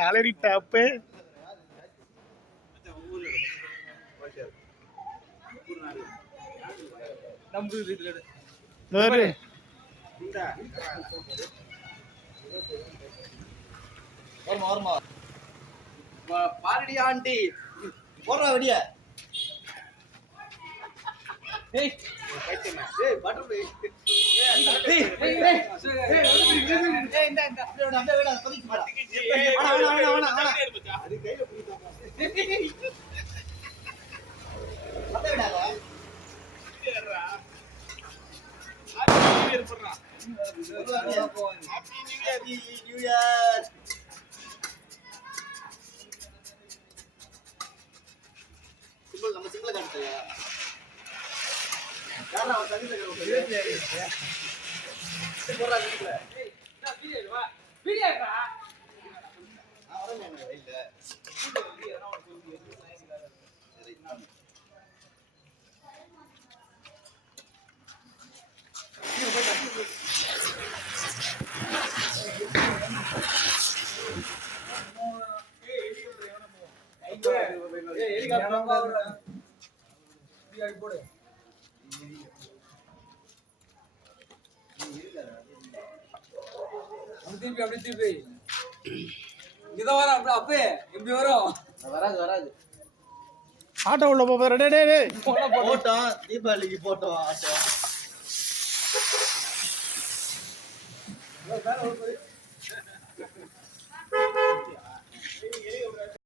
அலரி top பாரடி aunty போடுறா வெடிய நம்ம சிங்கிள் காட்டுறியா யாரா தண்ணில போறா வீட்ல வீடியோ வா வீடியோடா அவரே என்ன இல்ல போடு திருப்பி அப்படி திருப்பி இதான் வர அப்பே எப்படி வரும் வராது ஆட்டோ உள்ள போட்டோம் தீபாவளிக்கு போட்டோம் ஆட்டோ